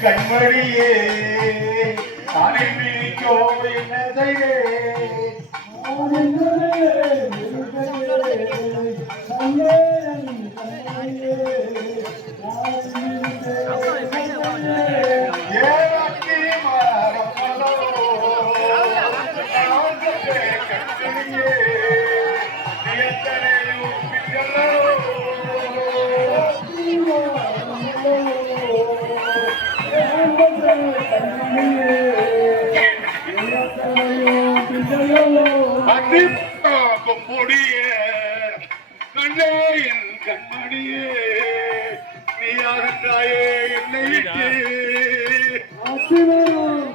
கண்மணியே அணிமிக்கோ என்ன செய்வே கொம்புடிய கண்ணேயின் கண்மணியே நீ யாருக்காயே என்னை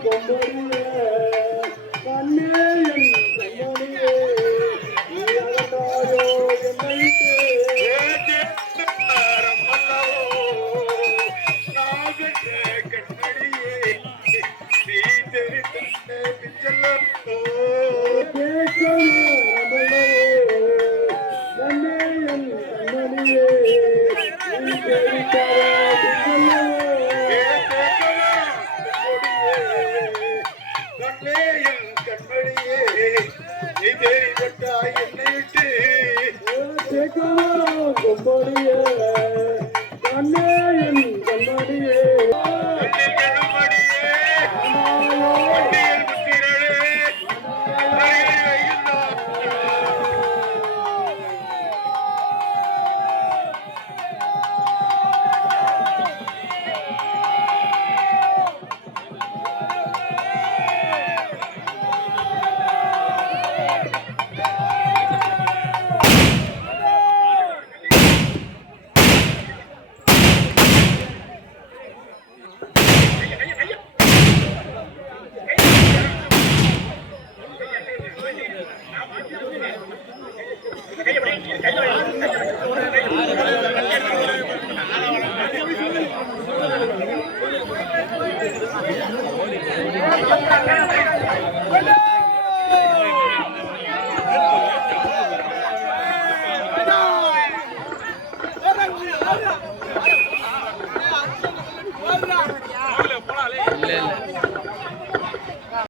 கொம்புடிய கண்ணேயின் கண்மணியே நீ யாருக்காயோ என்னை கண்மணியே நீ தெரிந்த கண்மணியே நீ தெரிவிட்டாய் என்னை விட்டு கொம்படியே கண்ணேயன் கண்மணியே